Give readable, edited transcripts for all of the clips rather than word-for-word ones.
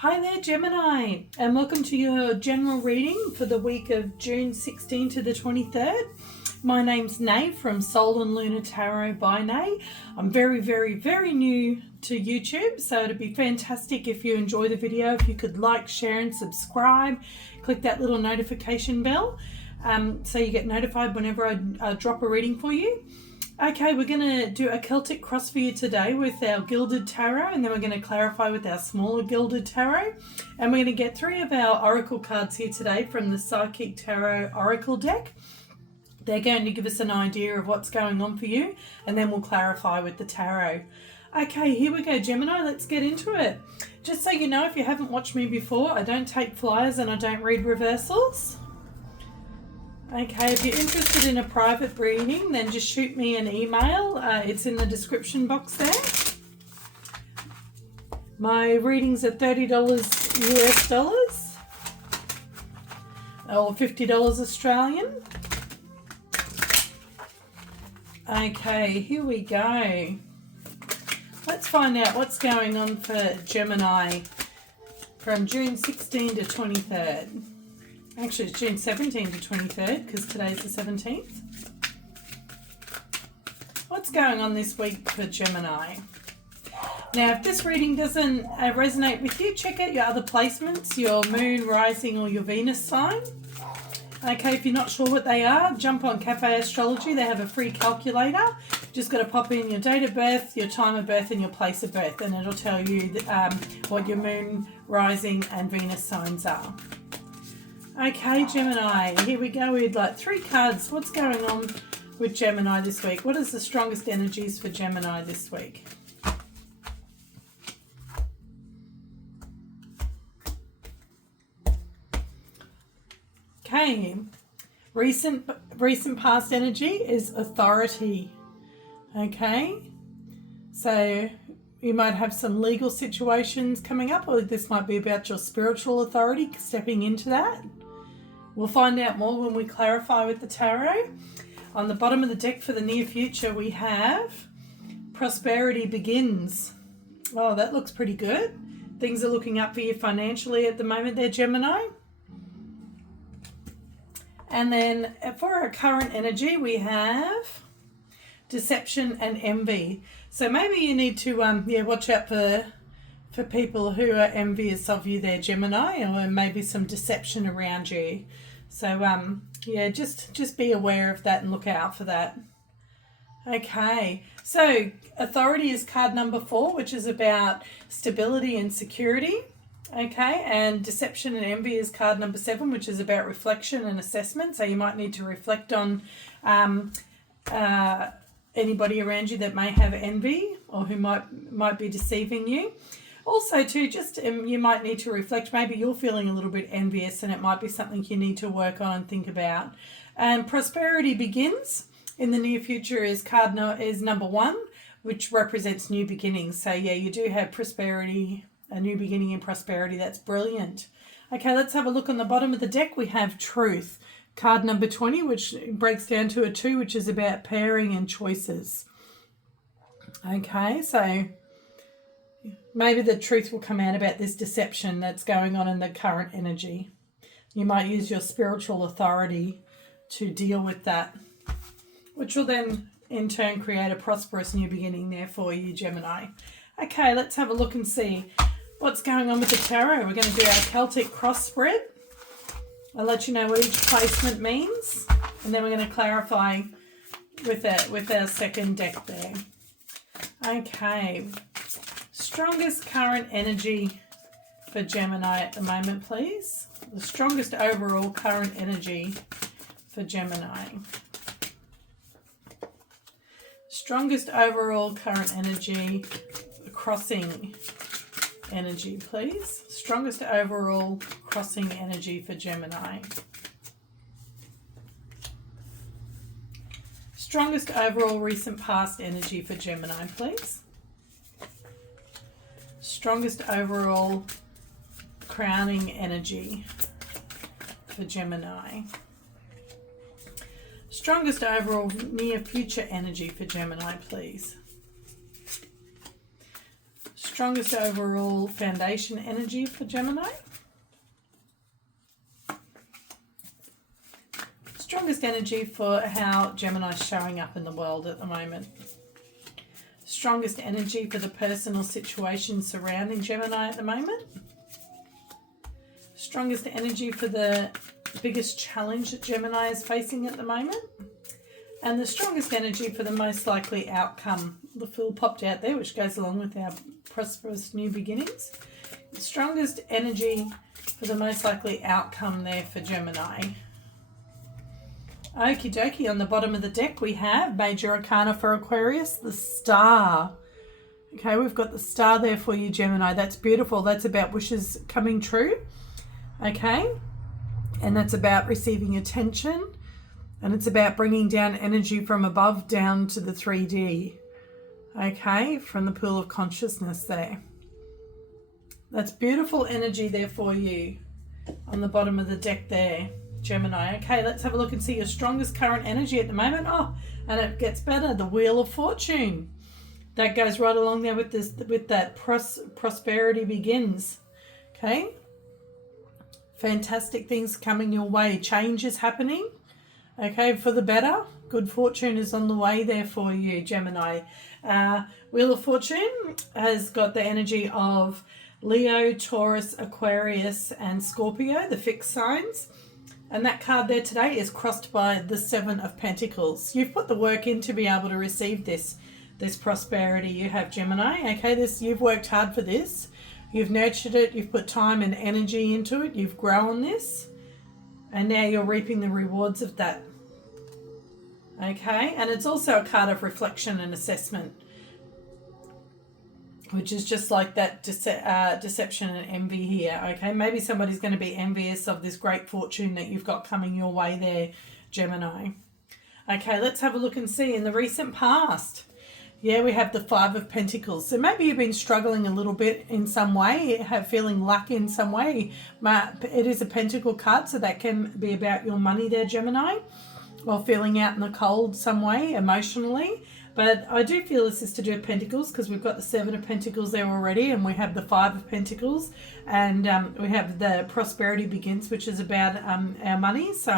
Hi there, Gemini, and welcome to your general reading for the week of June 16 to the 23rd. My name's Nay from solnlunatarot by Nay. I'm very new to YouTube, so it'd be fantastic if you enjoy the video, if you could like, share and subscribe. Click that little notification bell so you get notified whenever I drop a reading for you. Okay, we're going to do a Celtic cross for you today with our Gilded Tarot, and then we're going to clarify with our smaller Gilded Tarot. And we're going to get 3 of our Oracle cards here today from the Psychic Tarot Oracle deck. They're going to give us an idea of what's going on for you, and then we'll clarify with the tarot. Okay, here we go, Gemini. Let's get into it. Just so you know, if you haven't watched me before, I don't take flyers and I don't read reversals. Okay, if you're interested in a private reading, then just shoot me an email. It's in the description box there. My readings are $30 US dollars or $50 Australian. Okay, here we go. Let's find out what's going on for Gemini from June 16 to 23rd. Actually, it's June 17 to 23rd because today's the 17th. What's going on this week for Gemini? Now, if this reading doesn't resonate with you, check out your other placements, your moon, rising or your Venus sign. Okay, if you're not sure what they are, jump on Cafe Astrology. They have a free calculator. Just got to pop in your date of birth, your time of birth and your place of birth, and it'll tell you what your moon, rising and Venus signs are. Okay, Gemini, here we go with 3 cards. What's going on with Gemini this week? What is the strongest energies for Gemini this week? Okay, recent past energy is authority. Okay, so you might have some legal situations coming up, or this might be about your spiritual authority stepping into that. We'll find out more when we clarify with the tarot. On the bottom of the deck for the near future, we have Prosperity Begins. Oh, that looks pretty good. Things are looking up for you financially at the moment there, Gemini. And then for our current energy, we have Deception and Envy. So maybe you need to watch out for people who are envious of you there, Gemini, or maybe some deception around you. So just be aware of that and look out for that. Okay, so authority is card number 4, which is about stability and security. Okay, and deception and envy is card number 7, which is about reflection and assessment. So you might need to reflect on anybody around you that may have envy or who might be deceiving you. Also, too, just you might need to reflect. Maybe you're feeling a little bit envious, and it might be something you need to work on and think about. And Prosperity Begins in the near future is number 1, which represents new beginnings. So yeah, you do have prosperity. A new beginning in prosperity. That's brilliant. Okay, let's have a look on the bottom of the deck. We have Truth, card number 20, which breaks down to a 2, which is about pairing and choices. Okay, so maybe the truth will come out about this deception that's going on in the current energy. You might use your spiritual authority to deal with that, which will then in turn create a prosperous new beginning there for you, Gemini. Okay, let's have a look and see what's going on with the tarot. We're going to do our Celtic cross spread. I'll let you know what each placement means, and then we're going to clarify with our second deck there. Okay, strongest current energy for Gemini at the moment, please. The strongest overall current energy for Gemini. Strongest overall current energy, crossing energy, please. Strongest overall crossing energy for Gemini. Strongest overall recent past energy for Gemini, please. Strongest overall crowning energy for Gemini. Strongest overall near future energy for Gemini, please. strongest overall foundation energy for Gemini. Strongest energy for how Gemini's showing up in the world at the moment. Strongest energy for the personal situation surrounding Gemini at the moment. Strongest energy for the biggest challenge that Gemini is facing at the moment. And the strongest energy for the most likely outcome. The Fool popped out there, which goes along with our prosperous new beginnings. The strongest energy for the most likely outcome there for Gemini. Okie dokie, on the bottom of the deck we have Major Arcana for Aquarius, the Star. Okay, we've got the Star there for you, Gemini. That's beautiful. That's about wishes coming true. Okay, and that's about receiving attention. And it's about bringing down energy from above down to the 3D. Okay, from the pool of consciousness there. That's beautiful energy there for you on the bottom of the deck there, Gemini. Okay, let's have a look and see your strongest current energy at the moment. Oh, and it gets better. The Wheel of Fortune. That goes right along there with this, with that prosperity begins. Okay. Fantastic things coming your way. Change is happening. Okay, for the better. Good fortune is on the way there for you, Gemini. Wheel of Fortune has got the energy of Leo, Taurus, Aquarius, and Scorpio, the fixed signs. And that card there today is crossed by the Seven of Pentacles. You've put the work in to be able to receive this prosperity. You have, Gemini. Okay, you've worked hard for this. You've nurtured it. You've put time and energy into it. You've grown this. And now you're reaping the rewards of that. Okay, and it's also a card of reflection and assessment, which is just like that deception and envy here. Okay, maybe somebody's going to be envious of this great fortune that you've got coming your way there, Gemini. Okay, let's have a look and see in the recent past. Yeah, we have the Five of Pentacles. So maybe you've been struggling a little bit in some way, feeling lack in some way. It is a Pentacle card, so that can be about your money there, Gemini, or feeling out in the cold some way emotionally. But I do feel this is to do with Pentacles because we've got the Seven of Pentacles there already, and we have the Five of Pentacles, and we have the Prosperity Begins, which is about our money. So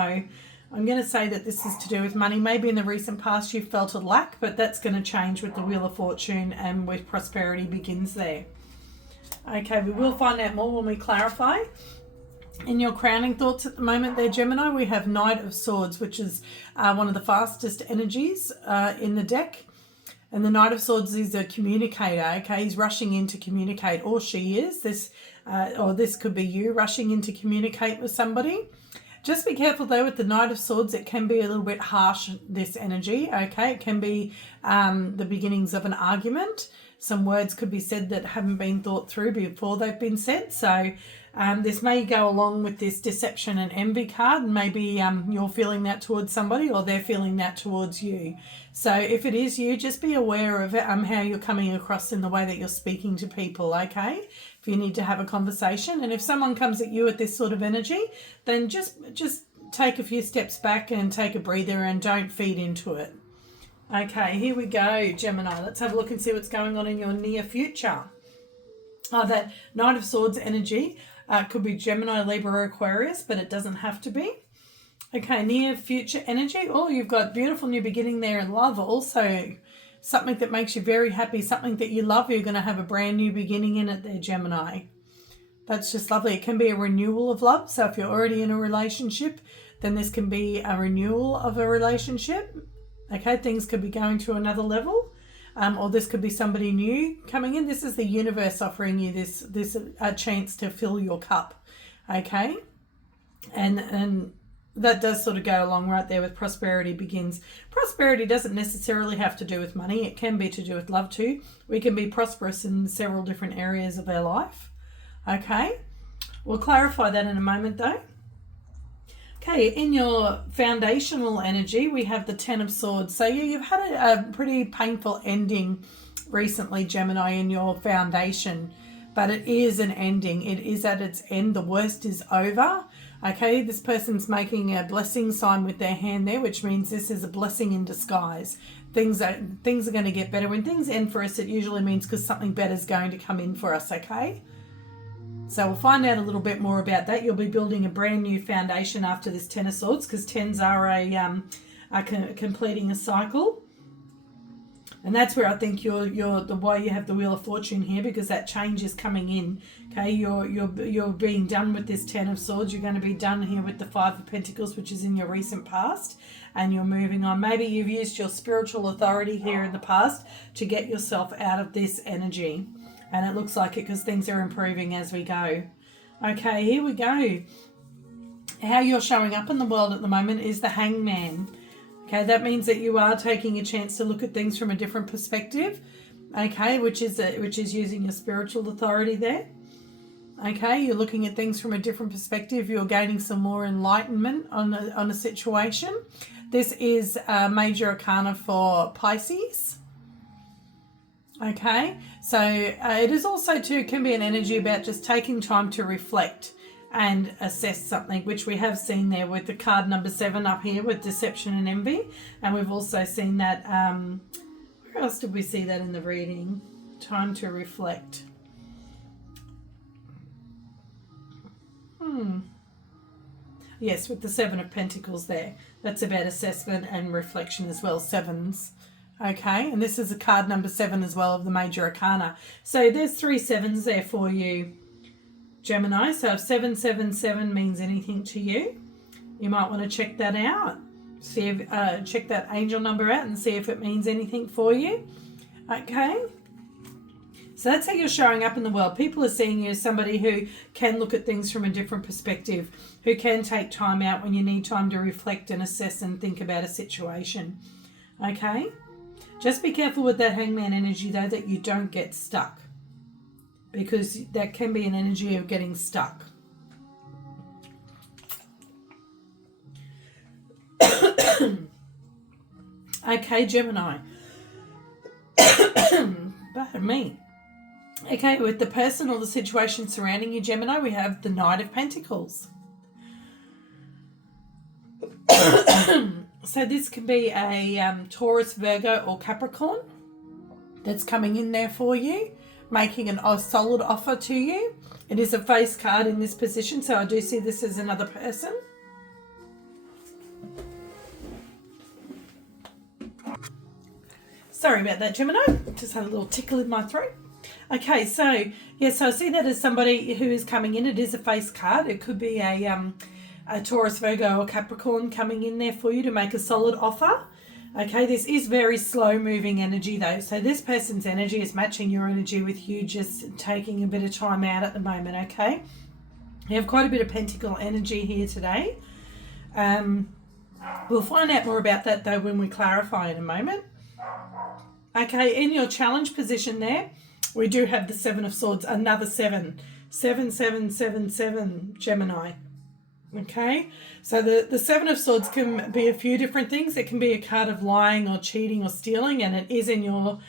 I'm going to say that this is to do with money. Maybe in the recent past you felt a lack, but that's going to change with the Wheel of Fortune and with Prosperity Begins there. Okay, we will find out more when we clarify. In your crowning thoughts at the moment there, Gemini, we have Knight of Swords, which is one of the fastest energies in the deck. And the Knight of Swords is a communicator, okay? He's rushing in to communicate, or she is. This could be you rushing in to communicate with somebody. Just be careful though with the Knight of Swords. It can be a little bit harsh, this energy, okay? It can be the beginnings of an argument. Some words could be said that haven't been thought through before they've been said. So this may go along with this deception and envy card. And maybe you're feeling that towards somebody, or they're feeling that towards you. So if it is you, just be aware of how you're coming across in the way that you're speaking to people, okay? If you need to have a conversation. And if someone comes at you with this sort of energy, then just take a few steps back and take a breather and don't feed into it. Okay, here we go, Gemini. Let's have a look and see what's going on in your near future. That Knight of Swords energy could be Gemini, Libra, or Aquarius, but it doesn't have to be. Okay, near future energy. Oh, you've got beautiful new beginning there in love also. Something that makes you very happy, something that you love. You're going to have a brand new beginning in it there, Gemini. That's just lovely. It can be a renewal of love. So if you're already in a relationship, then this can be a renewal of a relationship. Okay, things could be going to another level, or this could be somebody new coming in. This is the universe offering you this a chance to fill your cup. Okay, and that does sort of go along right there with Prosperity Begins. Prosperity doesn't necessarily have to do with money. It can be to do with love too. We can be prosperous in several different areas of our life. Okay, we'll clarify that in a moment though. Okay, in your foundational energy, we have the Ten of Swords. So you've had a pretty painful ending recently, Gemini, in your foundation. But it is an ending. It is at its end. The worst is over. Okay, this person's making a blessing sign with their hand there, which means this is a blessing in disguise. things are going to get better. When things end for us, it usually means because something better is going to come in for us, okay? So we'll find out a little bit more about that. You'll be building a brand new foundation after this Ten of Swords, because tens are completing a cycle. And that's where I think you're the why you have the Wheel of Fortune here, because that change is coming in. Okay, you're being done with this Ten of Swords. You're going to be done here with the Five of Pentacles, which is in your recent past, and you're moving on. Maybe you've used your spiritual authority here in the past to get yourself out of this energy, and it looks like it because things are improving as we go. Okay, here we go. How you're showing up in the world at the moment is the Hangman. Okay, that means that you are taking a chance to look at things from a different perspective, okay, which is using your spiritual authority there. Okay, you're looking at things from a different perspective. You're gaining some more enlightenment on a situation. This is a major arcana for Pisces. Okay, so it is also too can be an energy about just taking time to reflect and assess something, which we have seen there with the card number 7 up here with deception and envy. And we've also seen that, where else did we see that in the reading? Time to reflect. Yes, with the 7 of Pentacles there. That's about assessment and reflection as well, sevens. Okay, and this is a card number 7 as well of the major arcana. So there's 3 sevens there for you, Gemini. So if 777 means anything to you, you might want to check that out. See if check that angel number out and see if it means anything for you. Okay, so that's how you're showing up in the world. People are seeing you as somebody who can look at things from a different perspective, who can take time out when you need time to reflect and assess and think about a situation. Okay, just be careful with that Hangman energy though, that you don't get stuck, because that can be an energy of getting stuck. Okay, Gemini. Pardon me. Okay, with the person or the situation surrounding you, Gemini, we have the Knight of Pentacles. So this can be a Taurus, Virgo or Capricorn that's coming in there for you, making a solid offer to you. It is a face card in this position, so I do see this as another person. Sorry about that, Gemini. Just had a little tickle in my throat. Okay, so yes, so I see that as somebody who is coming in. It is a face card. It could be a Taurus, Virgo or Capricorn coming in there for you to make a solid offer. Okay, this is very slow moving energy though. So this person's energy is matching your energy with you just taking a bit of time out at the moment, okay? You have quite a bit of pentacle energy here today. We'll find out more about that though when we clarify in a moment. Okay, in your challenge position there, we do have the 7 of Swords, another 7. 7, 7, 7, 7, Gemini. Okay, so the 7 of Swords can be a few different things. It can be a card of lying or cheating or stealing, and it is in your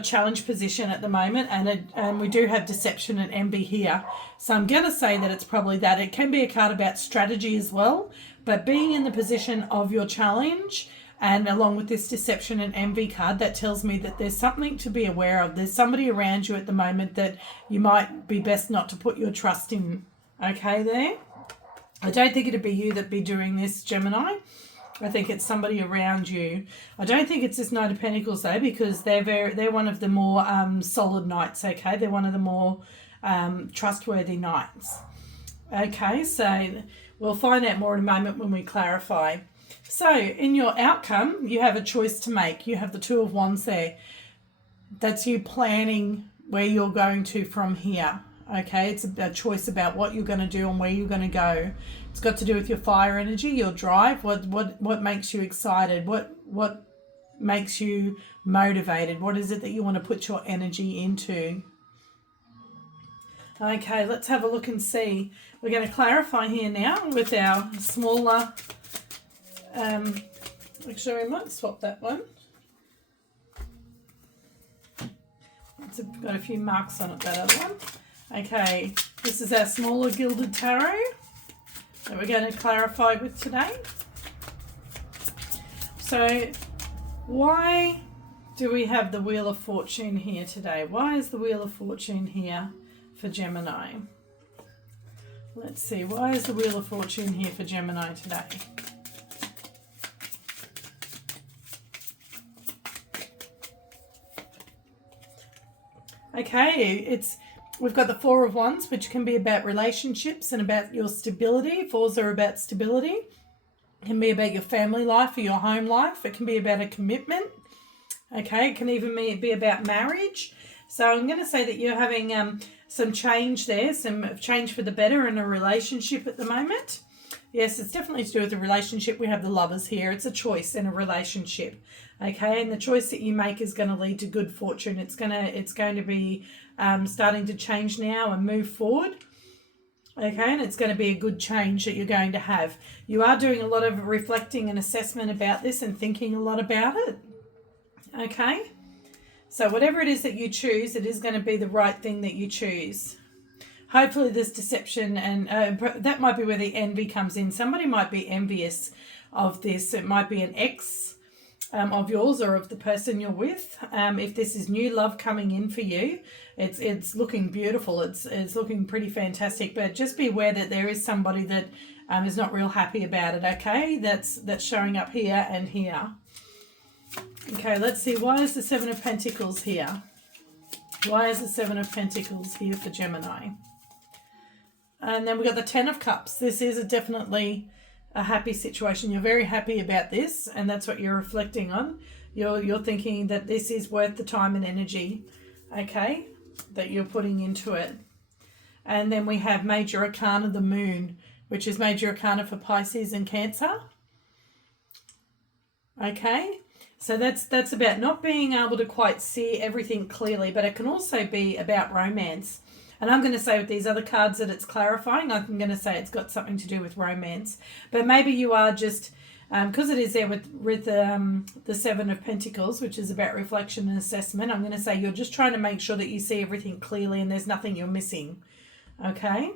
challenge position at the moment, and we do have deception and envy here. So I'm going to say that it's probably that. It can be a card about strategy as well, but being in the position of your challenge and along with this deception and envy card, that tells me that there's something to be aware of. There's somebody around you at the moment that you might be best not to put your trust in. Okay, there. I don't think it'd be you that'd be doing this, Gemini. I think it's somebody around you. I don't think it's this Knight of Pentacles though, because they're one of the more solid knights. Okay, they're one of the more trustworthy knights. Okay, so we'll find out more in a moment when we clarify. So in your outcome, you have a choice to make. You have the 2 of Wands there. That's you planning where you're going to from here. Okay, it's a choice about what you're going to do and where you're going to go. It's got to do with your fire energy, your drive, what makes you excited, what makes you motivated, what is it that you want to put your energy into. Okay, let's have a look and see. We're going to clarify here now with our smaller, actually we might swap that one. It's got a few marks on it, that other one. Okay, this is our smaller gilded tarot that we're going to clarify with today. So Why do we have the Wheel of Fortune here today? Why is the Wheel of Fortune here for Gemini? Let's see. Why is the Wheel of Fortune here for Gemini today? Okay, we've got the Four of Wands, which can be about relationships and about your stability. Fours are about stability. It can be about your family life or your home life. It can be about a commitment. Okay, it can even be about marriage. So I'm going to say that you're having some change there, some change for the better in a relationship at the moment. Yes, it's definitely to do with the relationship. We have the Lovers here. It's a choice in a relationship. Okay, and the choice that you make is going to lead to good fortune. It's going to be starting to change now and move forward. Okay, and it's going to be a good change that you're going to have. You are doing a lot of reflecting and assessment about this and thinking a lot about it. Okay, so whatever it is that you choose, it is going to be the right thing that you choose. Hopefully this deception, and that might be where the envy comes in. Somebody might be envious of this. It might be an ex of yours or of the person you're with. If this is new love coming in for you, it's looking beautiful. It's looking pretty fantastic. But just be aware that there is somebody that is not real happy about it. Okay, that's showing up here and here. Okay, let's see. Why is the Seven of Pentacles here? Why is the Seven of Pentacles here for Gemini? And then we got the Ten of Cups. This is definitely a happy situation. You're very happy about this, and that's what you're reflecting on. You're thinking that this is worth the time and energy, okay, that you're putting into it. And then we have Major Arcana, the Moon, which is Major Arcana for Pisces and Cancer. Okay, so that's about not being able to quite see everything clearly, but it can also be about romance. And I'm going to say with these other cards that it's clarifying. I'm going to say it's got something to do with romance. But maybe you are just, because it is there with the Seven of Pentacles, which is about reflection and assessment, I'm going to say you're just trying to make sure that you see everything clearly and there's nothing you're missing. Okay?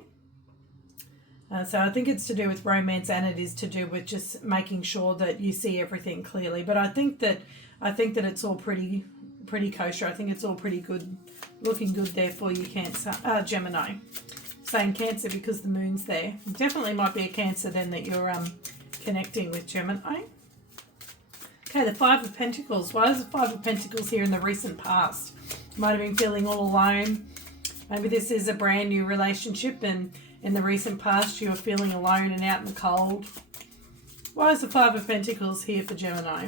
So I think it's to do with romance, and it is to do with just making sure that you see everything clearly. But I think that it's all pretty kosher. I think it's all pretty good, looking good there for you, Cancer, Gemini. Saying Cancer because the moon's there. It definitely might be a Cancer then that you're connecting with, Gemini. Okay, the Five of Pentacles. Why is the Five of Pentacles here in the recent past? You might have been feeling all alone. Maybe this is a brand new relationship, and in the recent past you were feeling alone and out in the cold. Why is the Five of Pentacles here for Gemini?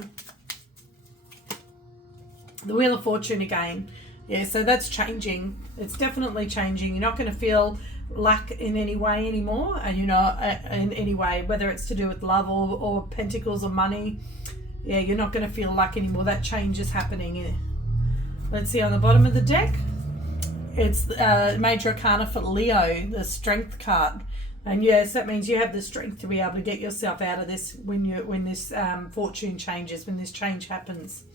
The Wheel of Fortune again. Yeah, so that's changing. It's definitely changing. You're not going to feel lack in any way anymore. And in any way, whether it's to do with love or pentacles or money. Yeah, you're not going to feel lack anymore. That change is happening. Let's see on the bottom of the deck. It's Major Arcana for Leo, the Strength card. And yes, that means you have the strength to be able to get yourself out of this when this fortune changes, when this change happens.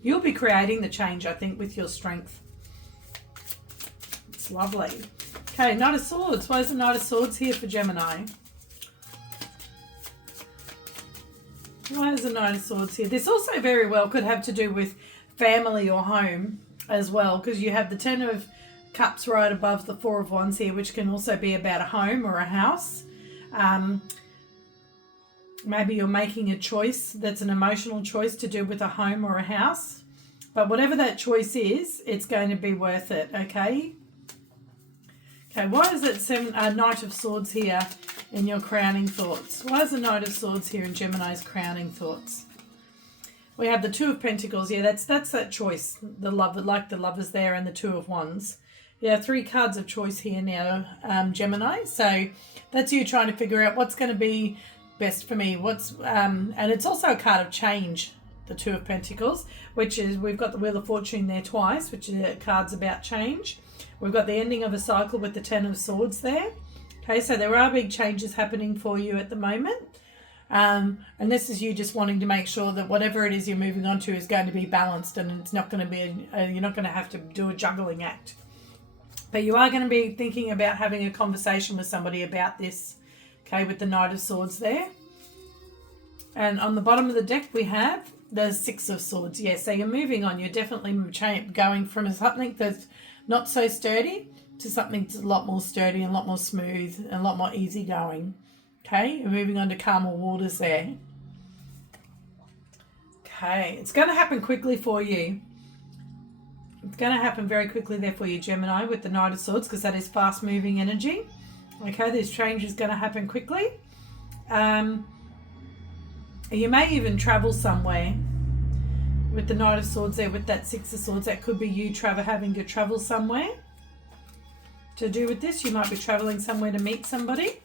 You'll be creating the change, I think, with your strength. It's lovely. Okay, Knight of Swords. Why is the Knight of Swords here for Gemini? Why is the Knight of Swords here? This also very well could have to do with family or home as well, because you have the Ten of Cups right above the Four of Wands here, which can also be about a home or a house. Maybe you're making a choice that's an emotional choice to do with a home or a house. But whatever that choice is, it's going to be worth it, okay? Okay, why is it Knight of Swords here in your crowning thoughts? Why is the Knight of Swords here in Gemini's crowning thoughts? We have the Two of Pentacles. Yeah, that's that choice. The love, like the Lovers there, and the Two of Wands. Yeah, 3 cards of choice here now, Gemini. So that's you trying to figure out what's going to be best for me. And it's also a card of change, the Two of Pentacles, which is, we've got the Wheel of Fortune there twice, which is cards about change. We've got the ending of a cycle with the Ten of Swords there. Okay, so there are big changes happening for you at the moment. And this is you just wanting to make sure that whatever it is you're moving on to is going to be balanced, and it's not going to be, you're not going to have to do a juggling act. But you are going to be thinking about having a conversation with somebody about this, okay, with the Knight of Swords there. And on the bottom of the deck we have The Six of Swords, yeah. So you're moving on. You're definitely going from something that's not so sturdy to something that's a lot more sturdy and a lot more smooth and a lot more easygoing. Okay, you're moving on to calmer waters there. Okay, it's going to happen quickly for you. It's going to happen very quickly there for you, Gemini, with the Knight of Swords, because that is fast-moving energy. Okay, this change is going to happen quickly. You may even travel somewhere with the Knight of Swords there, with that Six of Swords. That could be you having to travel somewhere to do with this. You might be traveling somewhere to meet somebody.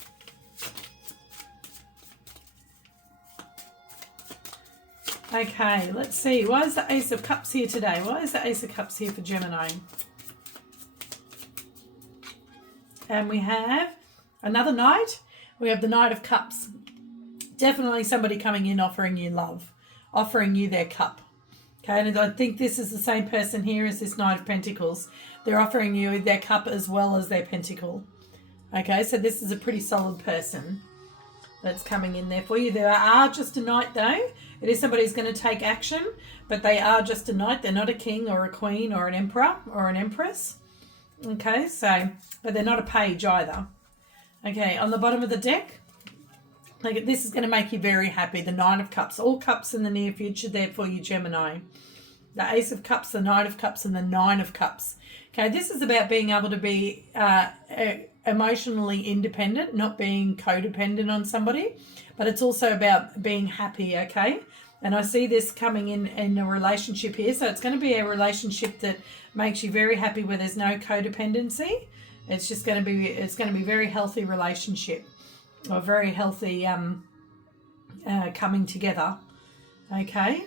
Okay, let's see. Why is the Ace of Cups here today? Why is the Ace of Cups here for Gemini? And we have another Knight. We have the Knight of Cups. Definitely somebody coming in offering you love, offering you their cup. Okay, and I think this is the same person here as this Knight of Pentacles. They're offering you their cup as well as their pentacle. Okay, so this is a pretty solid person that's coming in there for you. They are just a knight though. It is somebody who's going to take action, but they are just a knight. They're not a king or a queen or an emperor or an empress. Okay, so, but they're not a page either. Okay, on the bottom of the deck, like, this is going to make you very happy. The Nine of Cups, all cups in the near future there for you, Gemini. The Ace of Cups, the Knight of Cups, and the Nine of Cups. Okay, this is about being able to be emotionally independent, not being codependent on somebody, but it's also about being happy, okay? And I see this coming in a relationship here. So it's going to be a relationship that makes you very happy, where there's no codependency. It's just going to be, it's going to be a very healthy relationship, or very healthy coming together, okay?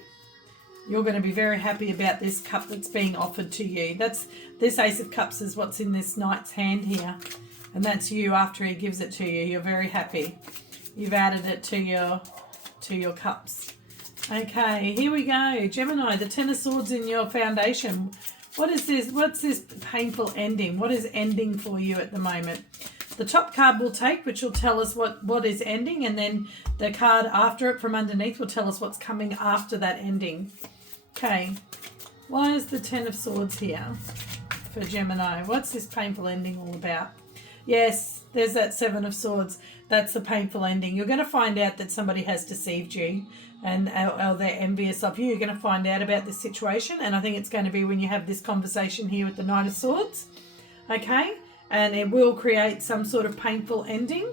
You're going to be very happy about this cup that's being offered to you. This Ace of Cups is what's in this Knight's hand here. And that's you after he gives it to you. You're very happy. You've added it to your cups. Okay, here we go. Gemini, the Ten of Swords in your foundation. What is this? What's this painful ending? What is ending for you at the moment? The top card we'll take, which will tell us what is ending, and then the card after it from underneath will tell us what's coming after that ending. Okay, why is the Ten of Swords here for Gemini? What's this painful ending all about? Yes, there's that Seven of Swords. That's the painful ending. You're going to find out that somebody has deceived you, and or they're envious of you. You're going to find out about this situation, and I think it's going to be when you have this conversation here with the Knight of Swords. Okay, and it will create some sort of painful ending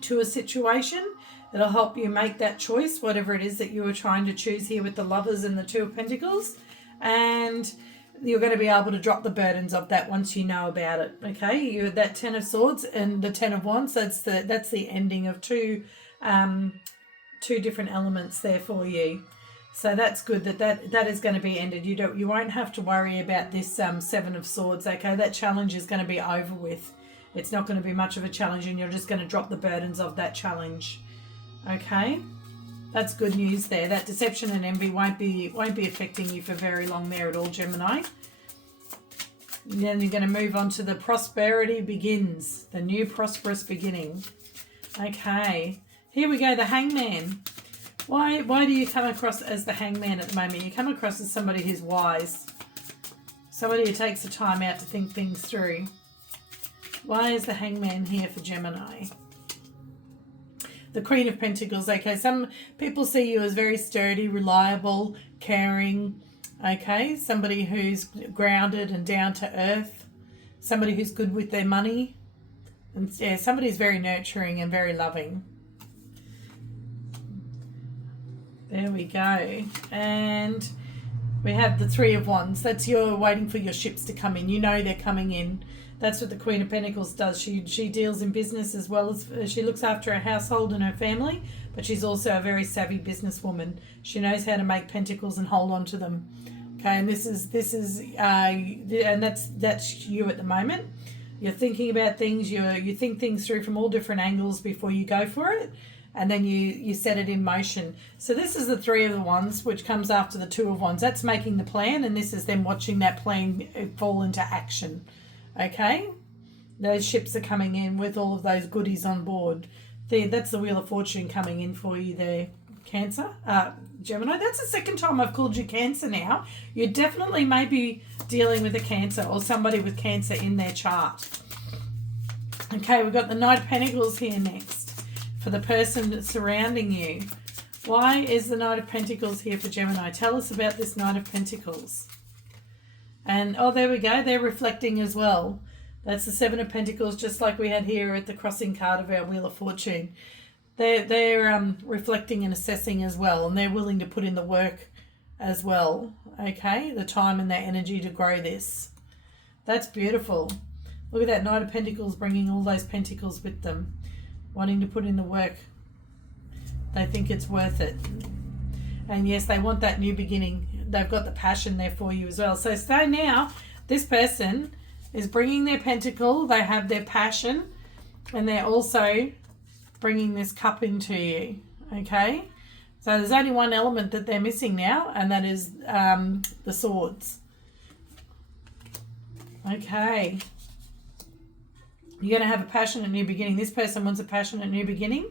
to a situation. It'll help you make that choice, whatever it is that you were trying to choose here with the Lovers and the Two of Pentacles. And you're going to be able to drop the burdens of that once you know about it. Okay, you had that Ten of Swords and the Ten of Wands. That's the ending of two different elements there for you. So that's good that is going to be ended. You won't have to worry about this Seven of Swords. Okay, that challenge is going to be over with. It's not going to be much of a challenge, and you're just going to drop the burdens of that challenge. Okay, that's good news there. That deception and envy won't be affecting you for very long there at all, Gemini. And then you're going to move on to the Prosperity Begins, the new prosperous beginning. Okay, here we go, the Hangman. Why do you come across as the Hangman at the moment? You come across as somebody who's wise, somebody who takes the time out to think things through. Why is the Hangman here for Gemini? The Queen of Pentacles. Okay, some people see you as very sturdy, reliable, caring. Okay, somebody who's grounded and down to earth. Somebody who's good with their money. And yeah, somebody who's very nurturing and very loving. There we go. And we have the Three of Wands. That's you're waiting for your ships to come in. You know they're coming in. That's what the Queen of Pentacles does. She deals in business as well as she looks after her household and her family, but she's also a very savvy businesswoman. She knows how to make pentacles and hold on to them. Okay, and this is and that's you at the moment. You're thinking about things. You think things through from all different angles before you go for it, and then you set it in motion. So this is the Three of Wands, which comes after the Two of Wands. That's making the plan, and this is them watching that plan fall into action. Okay, those ships are coming in with all of those goodies on board. That's the Wheel of Fortune coming in for you there. Cancer, Gemini. That's the second time I've called you Cancer now. You definitely may be dealing with a Cancer or somebody with Cancer in their chart. Okay, we've got the Knight of Pentacles here next for the person that's surrounding you. Why is the Knight of Pentacles here for Gemini? Tell us about this Knight of Pentacles. And, oh, there we go. They're reflecting as well. That's the Seven of Pentacles, just like we had here at the crossing card of our Wheel of Fortune. They're reflecting and assessing as well, and they're willing to put in the work as well, okay? The time and their energy to grow this. That's beautiful. Look at that Knight of Pentacles bringing all those pentacles with them, wanting to put in the work. They think it's worth it. And yes, they want that new beginning. They've got the passion there for you as well. So now, this person is bringing their pentacle. They have their passion, and they're also bringing this cup into you, okay? So there's only one element that they're missing now, and that is the swords. Okay. You're going to have a passionate new beginning. This person wants a passionate new beginning.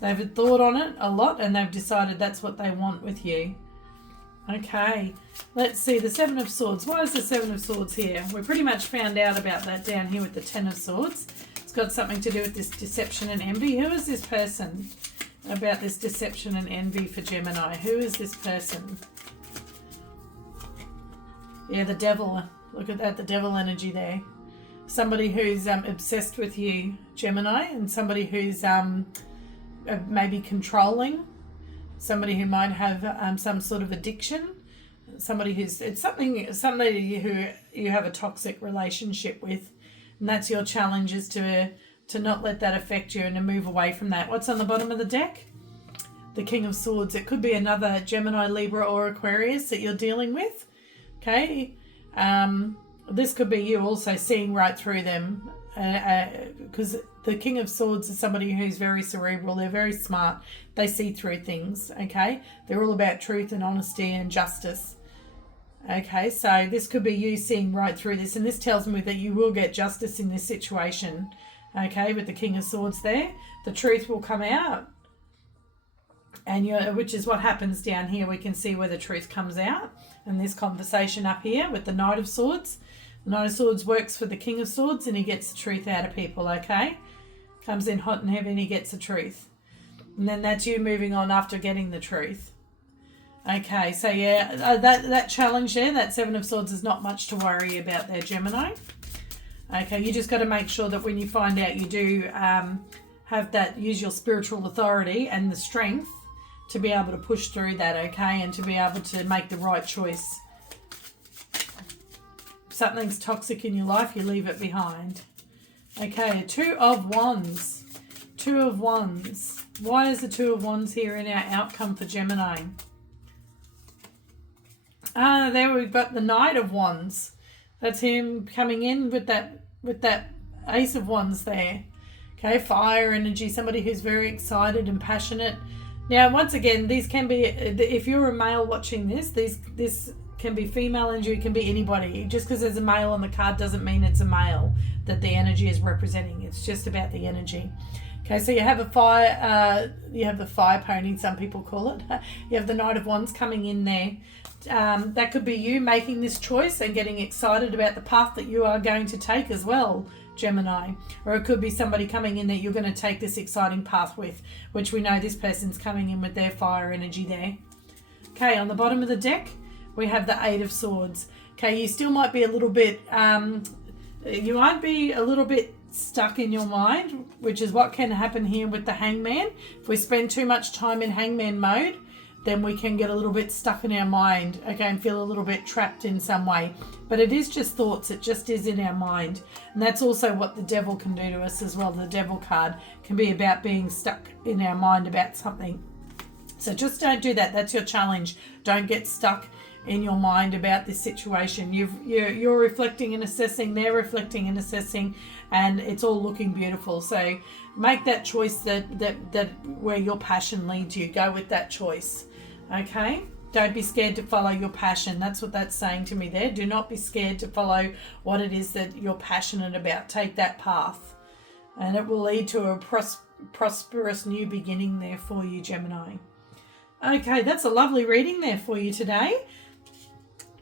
They've thought on it a lot, and they've decided that's what they want with you. Okay, let's see, the Seven of Swords. Why is the Seven of Swords here? We pretty much found out about that down here with the Ten of Swords. It's got something to do with this deception and envy. Who is this person about this deception and envy for Gemini? Who is this person? Yeah, the devil. Look at that, the devil energy there. Somebody who's obsessed with you, Gemini, and somebody who's maybe controlling. Somebody who might have some sort of addiction. Somebody somebody who you have a toxic relationship with. And that's your challenge, is to not let that affect you and to move away from that. What's on the bottom of the deck? The King of Swords. It could be another Gemini, Libra or Aquarius that you're dealing with. Okay. This could be you also seeing right through them. Because the King of Swords is somebody who's very cerebral. They're very smart. They see through things, okay? They're all about truth and honesty and justice. Okay, so this could be you seeing right through this. And this tells me that you will get justice in this situation, okay, with the King of Swords there. The truth will come out. And which is what happens down here. We can see where the truth comes out. And this conversation up here with the Knight of Swords. The Knight of Swords works for the King of Swords, and he gets the truth out of people, okay? Comes in hot and heavy and he gets the truth. And then that's you moving on after getting the truth. Okay, so yeah, that challenge there, that Seven of Swords, is not much to worry about there, Gemini. Okay, you just got to make sure that when you find out, you do have that, use your spiritual authority and the strength to be able to push through that, okay? And to be able to make the right choice. Something's toxic in your life, you leave it behind. Okay, Two of Wands. Two of Wands. Why is the Two of Wands here in our outcome for Gemini? There we've got the Knight of Wands. That's him coming in with that Ace of Wands there. Okay, fire energy, somebody who's very excited and passionate. Now, once again, these can be, if you're a male watching this can be female energy, it can be anybody. Just because there's a male on the card doesn't mean it's a male that the energy is representing. It's just about the energy. Okay, so you have a fire, you have the fire pony, some people call it. You have the Knight of Wands coming in there. That could be you making this choice and getting excited about the path that you are going to take as well, Gemini. Or it could be somebody coming in that you're going to take this exciting path with, which we know this person's coming in with their fire energy there. Okay, on the bottom of the deck, we have the Eight of Swords. Okay, you still might be a little bit, stuck in your mind, which is what can happen here with the Hangman. If we spend too much time in Hangman mode, then we can get a little bit stuck in our mind, okay, and feel a little bit trapped in some way. But it is just thoughts, it just is in our mind. And that's also what the Devil can do to us as well. The Devil card can be about being stuck in our mind about something. So just don't do that. That's your challenge. Don't get stuck in your mind about this situation. You're reflecting and assessing, they're reflecting and assessing, and it's all looking beautiful. So make that choice that where your passion leads you. Go with that choice. Okay? Don't be scared to follow your passion. That's what that's saying to me there. Do not be scared to follow what it is that you're passionate about. Take that path. And it will lead to a prosperous new beginning there for you, Gemini. Okay, that's a lovely reading there for you today.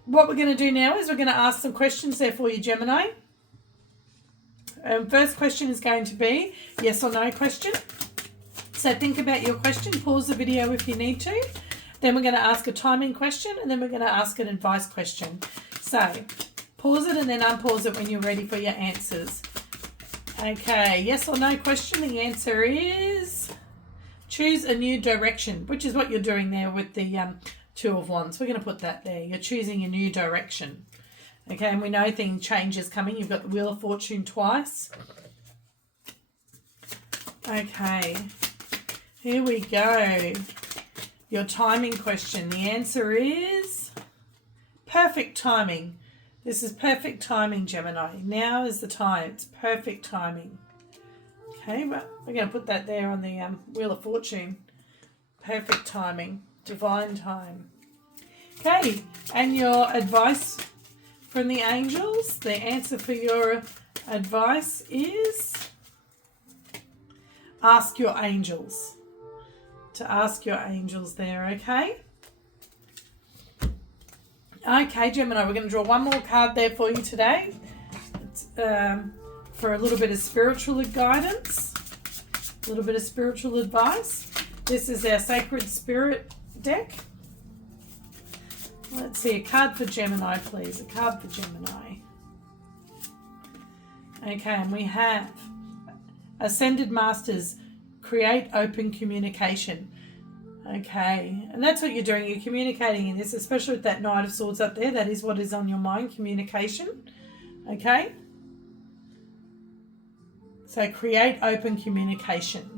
What we're going to do now is we're going to ask some questions there for you, Gemini. First question is going to be yes or no question. So think about your question, pause the video if you need to. Then we're going to ask a timing question, and then we're going to ask an advice question. So pause it and then unpause it when you're ready for your answers. Okay, yes or no question. The answer is choose a new direction, which is what you're doing there with the Two of Wands. We're going to put that there. You're choosing a new direction. Okay, and we know change is coming. You've got the Wheel of Fortune twice. Okay, here we go. Your timing question. The answer is perfect timing. This is perfect timing, Gemini. Now is the time. It's perfect timing. Okay, well, we're going to put that there on the Wheel of Fortune. Perfect timing. Divine time. Okay, and your advice from the angels. The answer for your advice is ask your angels. To ask your angels there, okay? Okay, Gemini, we're going to draw one more card there for you today. It's for a little bit of spiritual guidance, a little bit of spiritual advice. This is our Sacred Spirit deck. Let's see, a card for Gemini, please. A card for Gemini. Okay, and we have Ascended Masters, create open communication. Okay, and that's what you're doing. You're communicating in this, especially with that Knight of Swords up there. That is what is on your mind, communication. Okay, so create open communication.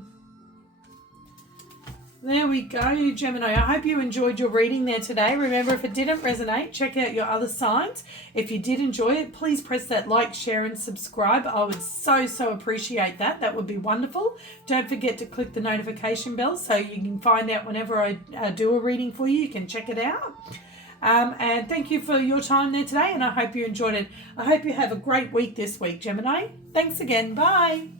There we go, Gemini. I hope you enjoyed your reading there today. Remember, if it didn't resonate, check out your other signs. If you did enjoy it, please press that like, share and subscribe. I would so appreciate that. That would be wonderful. Don't forget to click the notification bell so you can find out whenever I do a reading for you. You can check it out. And thank you for your time there today, and I hope you enjoyed it. I hope you have a great week this week, Gemini. Thanks again. Bye.